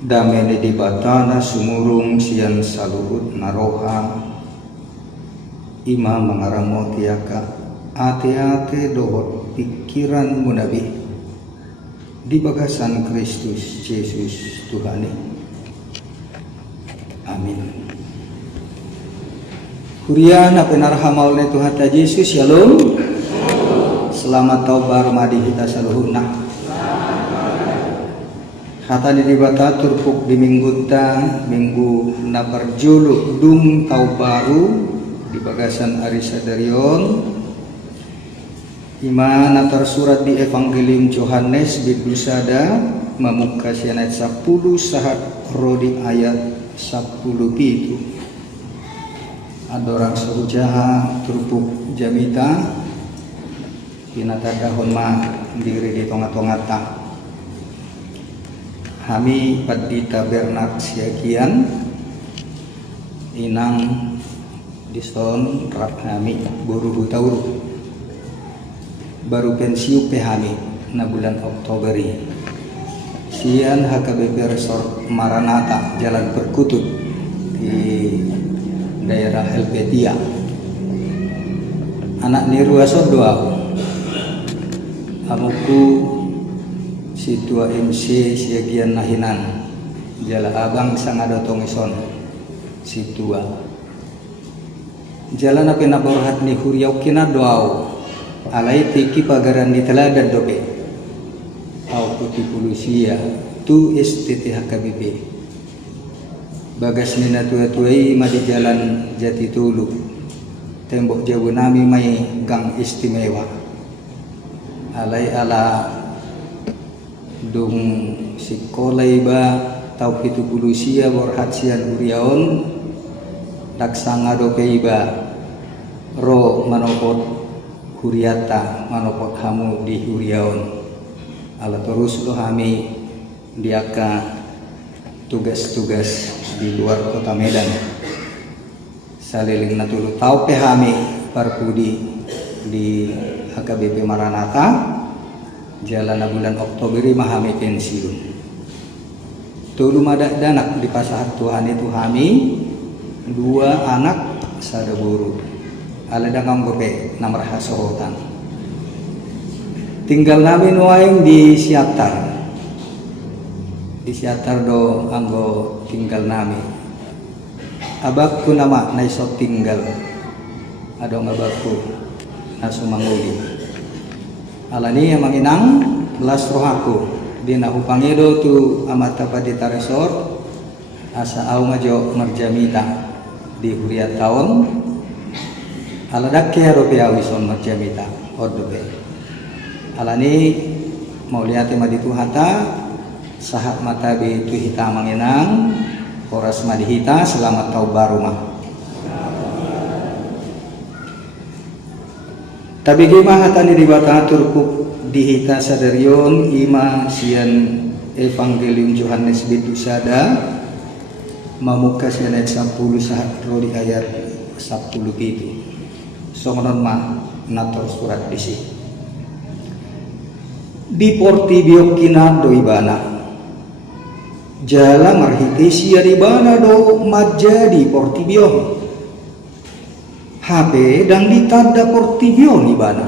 damene di batana sumurung sian saluhut naroha ima mangaramotiaka ate-ate dohot pikiran munabi di bagasan Kristus Yesus Tuhan. Amin. Hurian apa narhama oleh Tuhan Yesus. Shalom. Selamat taubar madi kita saluhuna. Hata di bata turpuk di minggu na parjulu dung tau baru di bagasan Arisadarion. Iman atar surat di Evangelium Yohanes bidusada mamuka ayat 10 sahat rodi ayat 10 itu. Ada orang serujaha turpuk jamita pinata dahon ma diri di tonga-tongata. Kami pada tabernak siagian inang dison rak kami buru tauru baru pensiun pehami na bulan Oktoberi sian HKBP Resort Maranatha Jalan Perkutut di daerah Helvetia. Anak niru asor doa amuku si tua MC siagian nahinan jala abang sang ada tongison si tua jalan apa naborhat ni huriau kina doau alai tiki pagaran di teladan dobe au putih pulusia tu STT HKBP bagas nina tua-tuai madi jalan Jati Tulu tembok jauh nami mai gang istimewa alai ala dung sikolai ba tau pitu pulusia borhat sian uriaon daksanga dobe iba ro manopot huriata manopot hamu di huriaon ala terus lo kami diaka tugas-tugas di luar kota Medan saliling natulu tau pehami parpudi di HKBP Maranatha jalan bulan Oktoberi mahami pensiun tulu madak danak di pasar Tuhan itu kami 2 anak sada buru ala dangang gope namar hasohotan tinggal nami nuaing di Siatar do anggo tinggal nami abakku nama naisok tinggal adong abakku nasumanguli alani yang manginang belas rohaku di nahupangedo tu amata padita resort asa au majo merjamita di huriat tahun aladak ke rupiah wison merjamita ordobe alani mau lihat maditu hata sahat mata bitu hita manginang horas madihita selamat tau barumah tapi gimana hata ni dibata turpuk dihita sadarion ima sian Evangelium Yohanes bidusada mamuka sian ayat 10 sahat rodi ayat 10 itu songonon ma nator surat bisi di portibio kinado ibana jala marhite sia ibana do majadi portibio HP dan ditada portibio ibana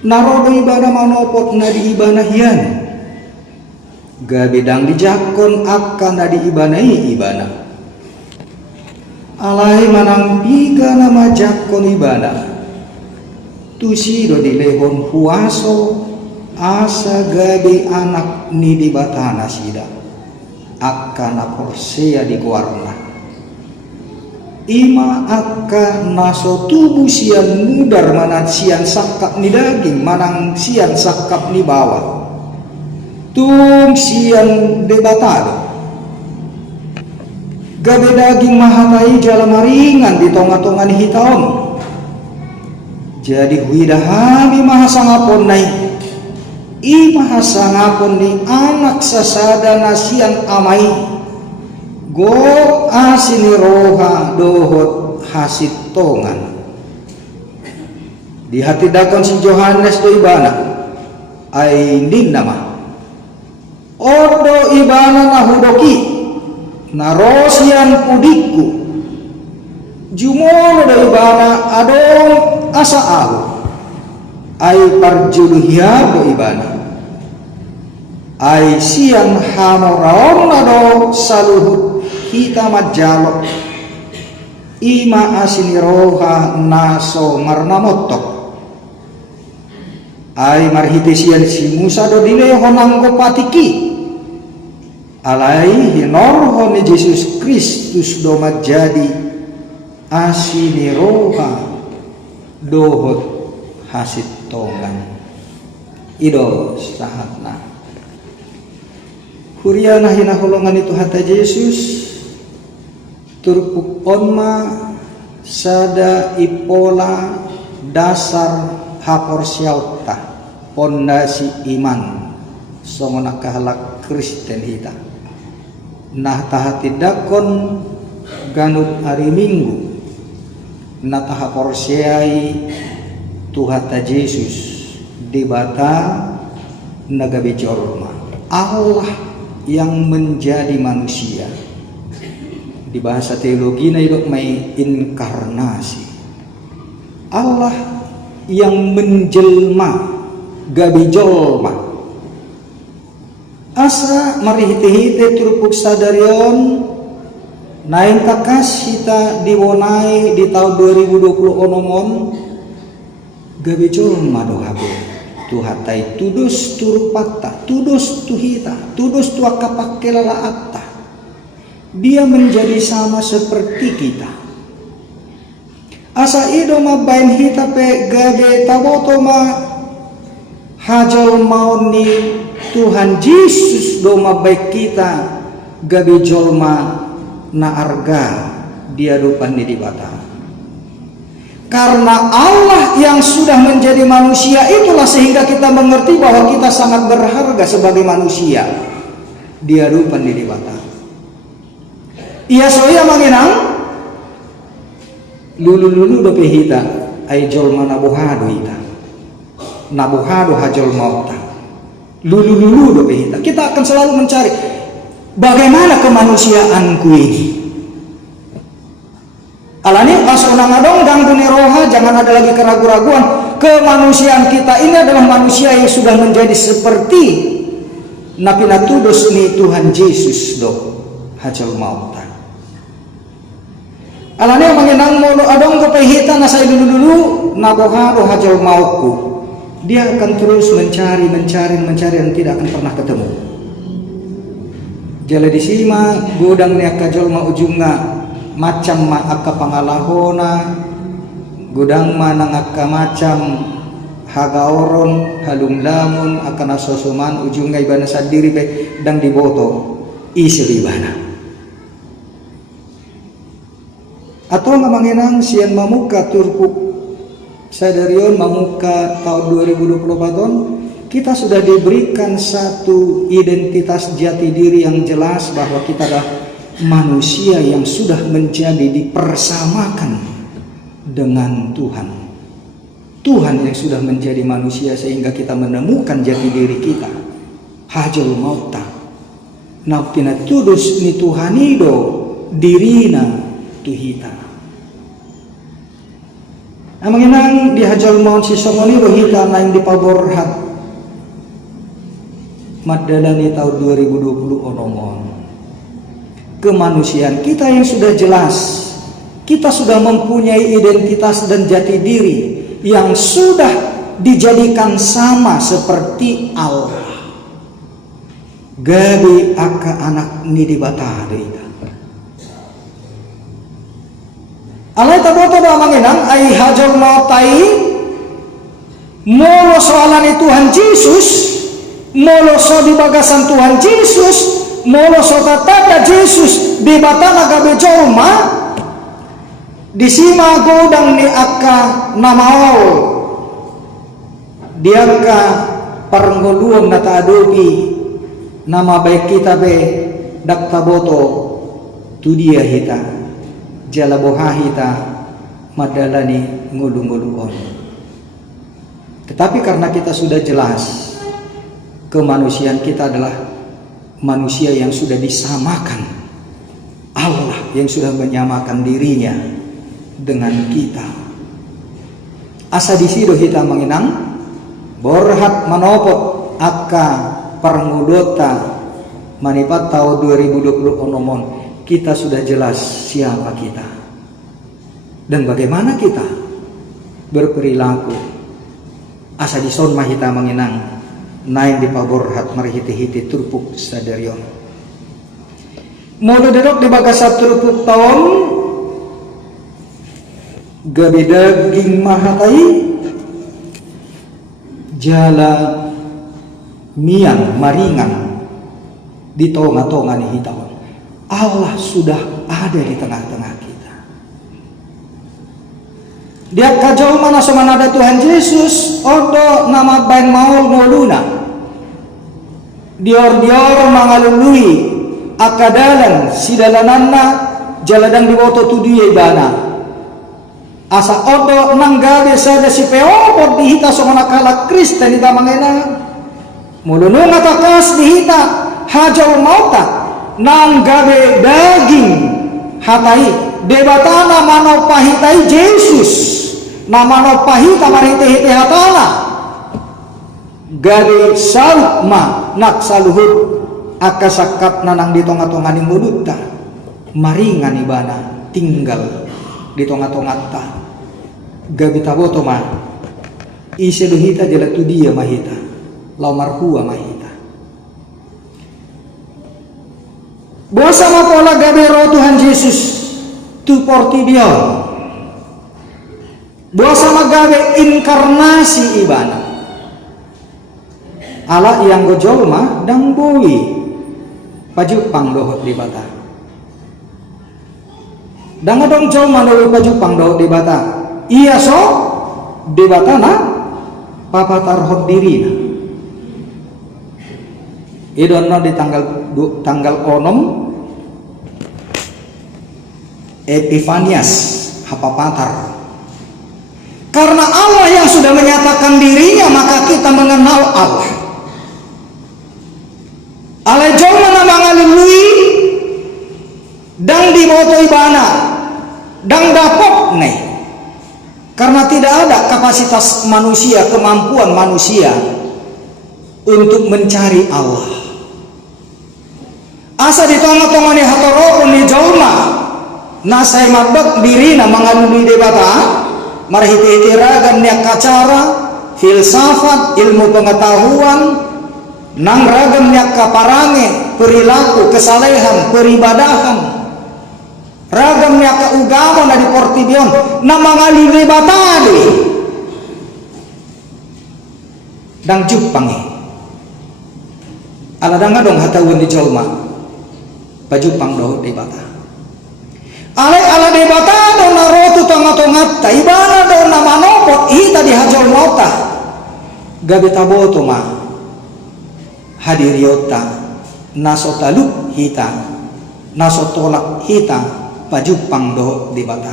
narodo ibana manopot na di ibana hian gabedang dijakon akan na di ibanai ibana alai manang piga nama jakon ibana tusido di lehon huaso asa gabi anak ni di batana sida akan akorsea di kuarna ima akka naso tubuh sian mudar manat sian sakap ni daging manang sian sakap ni bawah tung sian de batado gabe daging mahatai jalan maringan di tonga-tongan hitaon jadi huidahami mahasangapon nai i mahasangapon ni anak sasada nasian amai go asini roha dohot hasit tongan di hati dakon si Yohanes do ibana ay din nama ordo ibana nahudoki narosian pudiku jumono do ibana adong asa au ai parjuluhia do ibana ai sian hamoraon do saluhut kita majalo ima asiniroha naso marnamotok ai marhitesian si Musa do dile honanggo patiki alai hinorho ni Yesus Kristus do majadi asiniroha dohot hasit tongan ido sahatna huriana hina holongan itu hata Yesus turpuk onma sada ipola dasar hapor syauta pondasi iman songona kahalak Kristen hita nah tahati dakon ganut hari Minggu nah tahapor syai tuhata Yesus dibata nagabe jorma Allah yang menjadi manusia di bahasa teologi na itu may inkarnasi Allah yang menjelma gabi jolma asa marihite-hite turpuk sadarion nain takas kita diwonai di tahun 2020 onomon gabi jolma do habe tuhatai tudus turupata tudus tuhita tudus tuakapakke lalaatta dia menjadi sama seperti kita asa ido mabain hita pe gabe taboto ma hajol mauni Tuhan Yesus do mabaik kita gabe jolma na arga dia rupan di bata karena Allah yang sudah menjadi manusia itulah sehingga kita mengerti bahwa kita sangat berharga sebagai manusia dia rupan di bata iya soya manginang lulu do pehita ai jolma nabuhado ita nabuhado hajol mauta lulu do pehita kita akan selalu mencari bagaimana kemanusiaanku ini alani asona ngadong gang dunia roha jangan ada lagi keraguan-raguan kemanusiaan kita ini adalah manusia yang sudah menjadi seperti napi natudos ni Tuhan Yesus do hajol mauta alane manginang mono adong kepehita nasai dulu nabohado hajal mauku dia akan terus mencari dan tidak akan pernah ketemu jala disima godang ni akajol ma ujunga macam ma akka pangalahona godang ma nang akka macam hagaoron halung lamun akan asosoman ujunga ibana sadiri be dang diboto isi ibana atau ngamanginang siang mamuka turpuk sadarion mamuka tahun 2024 kita sudah diberikan satu identitas jati diri yang jelas bahwa kita adalah manusia yang sudah menjadi dipersamakan dengan Tuhan yang sudah menjadi manusia sehingga kita menemukan jati diri kita hajul mauta napina tudus ni Tuhanido dirina tuhita amanginang dihajal maun si somoni rohita naing dipaborhat madalani tahun 2020 onomon kemanusiaan kita yang sudah jelas kita sudah mempunyai identitas dan jati diri yang sudah dijadikan sama seperti Allah gabi aka anak ni dibatari alay taboto do manginang ay hajol mautai molo soalan ni Tuhan Yesus molo so di bagasan Tuhan Yesus molo so tatada Yesus di batana gabe jolma disima godang ni akka namao diangka parenggoluan na taadopi nama baik kita be dak taboto tu dia hita jala bohahita madalani ngulu-nguluon tetapi karena kita sudah jelas kemanusiaan kita adalah manusia yang sudah disamakan Allah, yang sudah menyamakan dirinya dengan kita. Asa disido kita menginang borhat manopot aka perngudota manipat tahun 2020 onomon. Kita sudah jelas siapa kita dan bagaimana kita berperilaku. Asa dison mahita menginang naik di paborhat marihiti-hiti turpuk sadarion. Modo dedok di bagasat turpuk tahun gabi daging mahatai jala mian maringan di tonga-tonga ni hitawan. Allah sudah ada di tengah-tengah kita. Dia kajau mana sama ada Tuhan Yesus odo nama bain maul ngoluna dior mangalului akadalan sidalananna jaladang diwoto tuduye bana asa odo nanggale sada si peopod dihita sama nakala Kristen ita mangena mulunung atakas dihita hajau mauta nang gabe daging hatai debatana mano pahitai Yesus na mano pahita marite-hite hatana gabe saluk ma nak saluhut akasakat nanang di tonga-tonga ni mulutta maringan ibana tinggal di tonga-tonga ta gabe taboto ma ise duhita jelatu dia mahita lau marhua mahita. Bosa mapola gabero Tuhan Yesus tu portibion. Bosa magabe inkarnasi ibana. Ala yang gojolma dang boi pajupang dohot di bata. Dang adong jolma dohot pajupang dohot di bata. Iya so di bata na papatar hot diri na. Idono di tanggal onom Epifanias hapapatar. Karena Allah yang sudah menyatakan dirinya maka kita mengenal Allah. Allah jauh mangalului dang dimoto ibana dang dapok nih. Karena tidak ada kapasitas manusia, kemampuan manusia untuk mencari Allah. Asa di tengah-tengah ni hatorokun ni jauma nasai mabak dirina mengalami debata marhiti-hiti ragam niak kacara filsafat ilmu pengetahuan nang ragam niak kaparange perilaku kesalehan peribadahan ragam niak kaugama na di portibion na mengalami debata dang jupangi aladang dong hatawun di jolma pajupang doh debata ala debata do na rotu tonga-tonga ta ibana do na manopot hita di hajol mota gabe taboto ma hadiriota naso taluk hita naso tolak hita pajupang do debata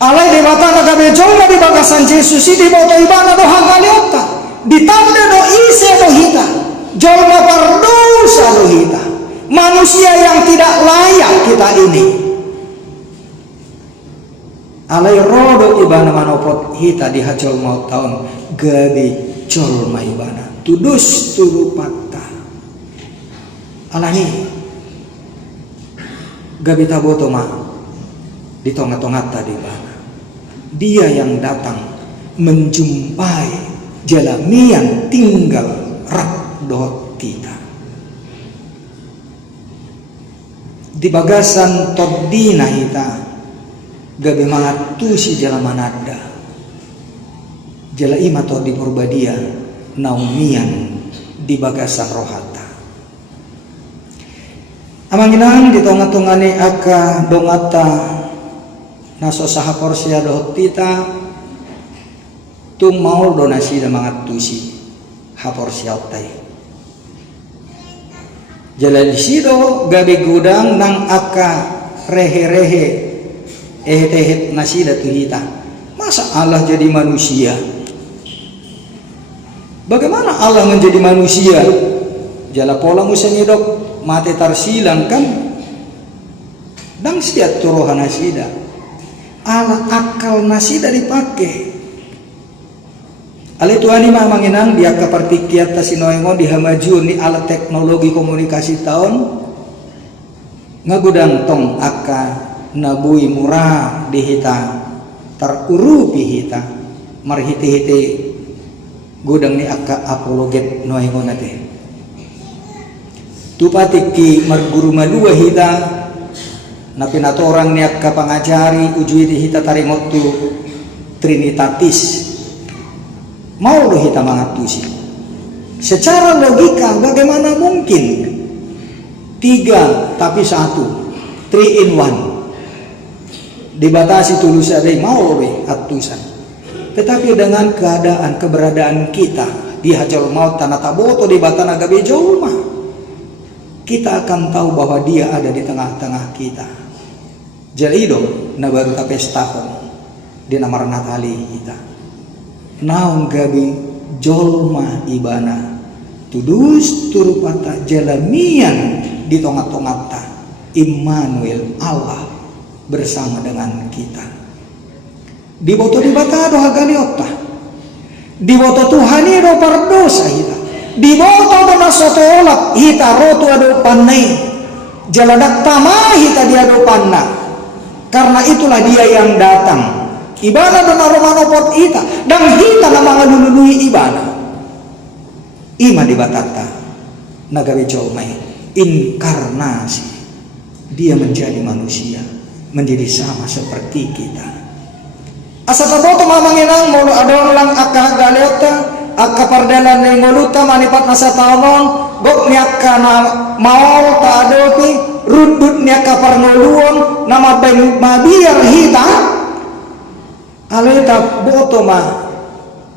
ala debata na gabe jolma di bagasan Yesus di boto ibana do hagaliota ditanda do ise do hita jolma pardosa do hita manusia yang tidak layak kita ini. Alai rodo ibana manopot hita di hajol maut tahun gabi jol maibana tudus tulupata. Alani gabi taboto ma di tonga-tonga tadi bana. Dia yang datang menjumpai jalamian tinggal rak dot kita. Di bagasan tordina hita gabe mangatu si jala manada jala ima to di purbadia naumian di bagasan rohata amanginang di tonga-tongane aka dongata naso saha porsia dohotita tung maul donasi da mangatu si haporsia utai jalan sido gabe gudang nang aka rehe-rehe tehet nasida tuhita. Masa Allah jadi manusia? Bagaimana Allah menjadi manusia? jala pola musengi dok mate tarsilang kan dang siat turohan nasida ala akal nasida dipakai ale tuani mah manginang dia kapartikiat tasinoengo dihamajun ni alat teknologi komunikasi tahun ngagudang tong aka nabui murah dihita taruru pihita marhiti-hiti gudang ni aka apologet noengo nate tupatiki marguru madua hita na pinato orang ni aka pangajari ujui dihita tarimotu trinitatis mau lo hita mangatusi secara logika bagaimana mungkin 3 tapi 1 3 in 1 dibatasi tulus ada mau we atusan tetapi dengan keadaan keberadaan kita di hajal maut tanah taboto di batana gabe jauh mah kita akan tahu bahwa dia ada di tengah-tengah kita jadi dong na baru tapestahon di nama Natali kita naung gabi jolma ibana tudus turupata jalamian di tongat-tongata Immanuel Allah bersama dengan kita di boto di bata do hagaliota di boto Tuhani do pardosa hita di boto do nasotolak hita rotu ado panai jaladak tamah hita dia do panna karena itulah dia yang datang ibana dan aromanopot ita dan hita na mga lulului ibana ima di batata nagawe jomai inkarnasi dia menjadi manusia menjadi sama seperti kita asa taboto mamanginang mulu adong lang aka galeota aka pardalan ni ngoluta manipat nasa taonon gok ni aka na maol ta adopi rundut ni aka parngoluon nama mabiar hita aleta boto ma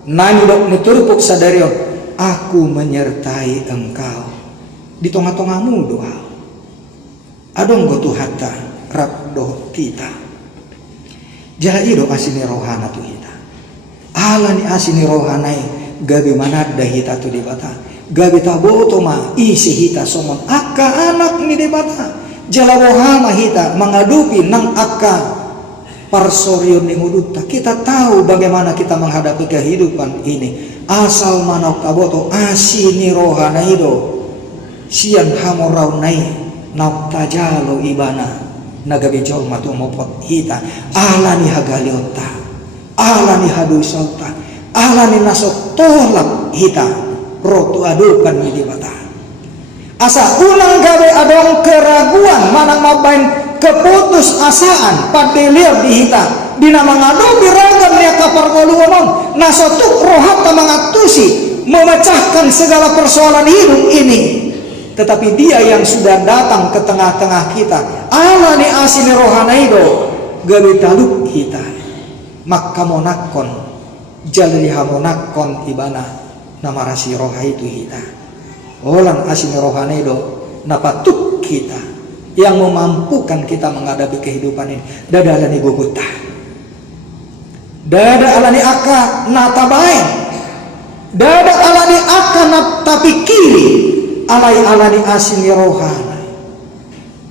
nani dok nuturupuk sadario aku menyertai engkau di tengah-tengahmu doa adong gotu hatta rabdo kita jahai do asini rohana tu hita ala ni asini rohanai gabi manad dah hita tu di bata gabi taboto ma isi hita somon akka anak ni di bata jala rohana hita mengadupi nang akka parsorion ning uduta kita tahu bagaimana kita menghadapi kehidupan ini asal manok kaboto asini rohana ido sian hamorau nai nak tajalo ibana nagabi jolma tu mopot hita alani hagaliota alani hadusauta alani nasot tolak hita rotu adukan di bata asa ulang gawe adong keraguan manang mabain keputus asaan padelir di hita dina mangadu biragam nia kapar ngoluonon nasotuk rohata mangatusi memecahkan segala persoalan hidup ini tetapi dia yang sudah datang ke tengah-tengah kita ala ni asini rohanaido gawe taluk hita maka monakon jalri hamonakon ibana nama rasi roha itu hita orang asini rohanaido napatuk kita yang memampukan kita menghadapi kehidupan ini dada alani gugutah dada alani aka natabain dada alani aka natapi kiri alani asini rohana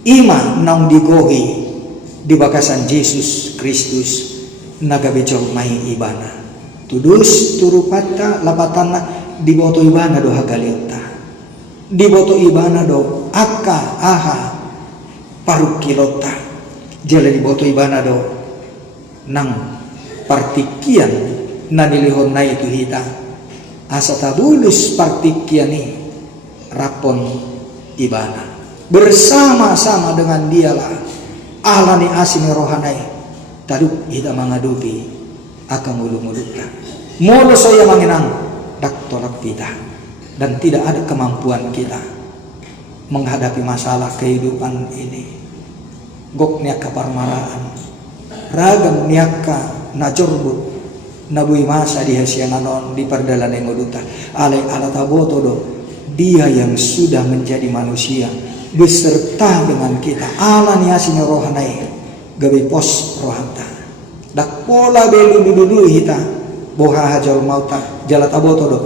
ima nang digohi di bakasan Yesus Kristus nagabejol mai ibana tudus turupata lapatana di boto ibana do hagaliota di boto ibana do aka aha parukilota jala di boto ibana do nang partikian nanilihon na itu hita asa tabulus partikian ni rapon ibana bersama-sama dengan dialah alani asini rohanai taduk hita mangadupi akan mulu-mulukan mulu saya manginang dak tolak kita dan tidak ada kemampuan kita menghadapi masalah kehidupan ini gok niaka parmaraan ragam niaka najorbut nabui masa di hasiananon di perdalan yang ngoduta ale alataboto do dia yang sudah menjadi manusia beserta dengan kita ala niasini rohanai gawe pos rohanta dak pola belu dulu hita boha hajal mauta jala taboto do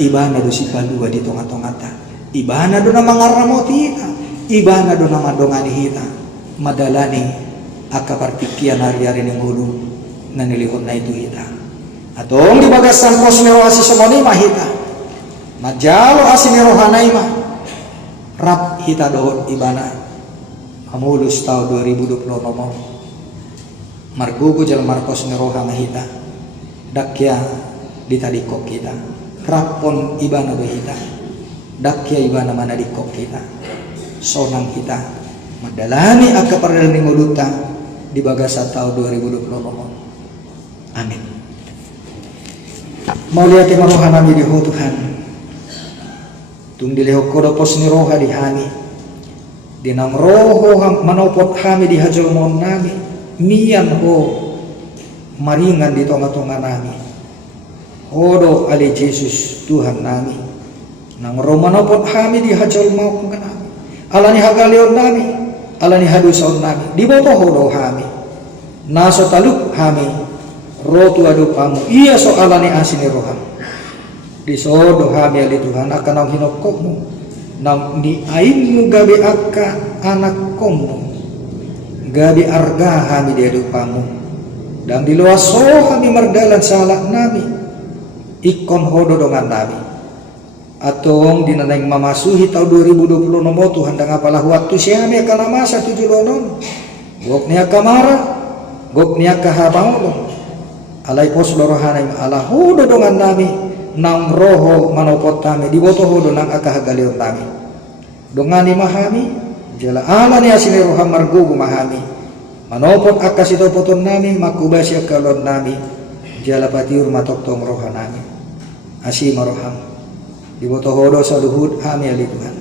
ibana do sipalua di tonga-tongata ibana do na mangaramoti hita, ibana do na madongani hita, madalani akapartikian hari-hari ning hulu na nilihon na ito hita. Atong di bagasan pos ni roha si somoni mahita, majalo asin ni rohanay ma, rap hita doon ibana, hamulus tao 2020 nomo, margugo jal markos ni roha mahita, dakya ditadikok kita, rapon ibana do hita, dakya ibana manadikok kita, sonang kita, madalani akaparadal ning uluta di bagasa tao 2020 nomo. Amin. Mau lihat roha nami di ho Tuhan, tung diliho kodo pos ni roha di hani, dinang roho manopot hami di hajol mon nami, mian ho maringan di tonga-tonga nami, hodo ali Jesus Tuhan nami, nang roho manopot hami di hajol mau nami, alani hagalion nami, alani hadusaon nami, di bawah hodo hami, naso taluk hami, rotu adu pamu iya soalani asini roham di sodo hami ali Tuhan akan ang hinokokmu nang ni aingmu gabi akka anak kommu gabi arga hami di adu pamu dan di luas so kami merdalan salah nami ikon hodo dongan nami atong dinaneng mamasuhi tahun 2020 nomo Tuhan dang apalah waktu siami akan masa 7 lonon gok niya kamara gok niya kahabangolong alay pos lorohanay ala hudo dongan nami nang roho manopot kami di boto hudo nang akahagalion kami dongani mahami jala ala ni asini roha margugu mahami manopot akasito poton nami makubasya kalon nami jala patiur matoktong roha nami asi maroham di boto hudo sa luhud hami ali Tuhan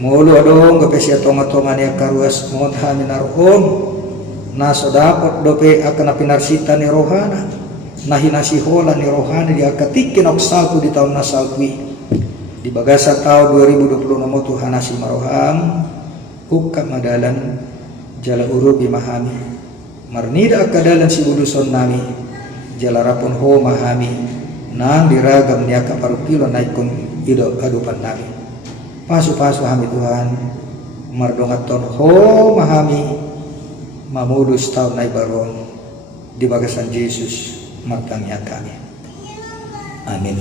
mulu adong kapesya tonga-tonga niya karuas mohon hami naroon naso dapat dope akan pinarsita ni rohana nahinasihola ni rohana di akatikin oksaku di tahun nasagwi di bagasa tahun 2020 nomo Tuhan nasi maroham hukam madalan jala urubi mahami marnida akadalan si uluson nami jala rapon ho mahami nang diragam niya kaparupilo naikon ido adupan nami pasu-pasu hami Tuhan mardongaton ho mahami mamulus tahun na baron di bagasan Jesus magtangyan kami. Amin.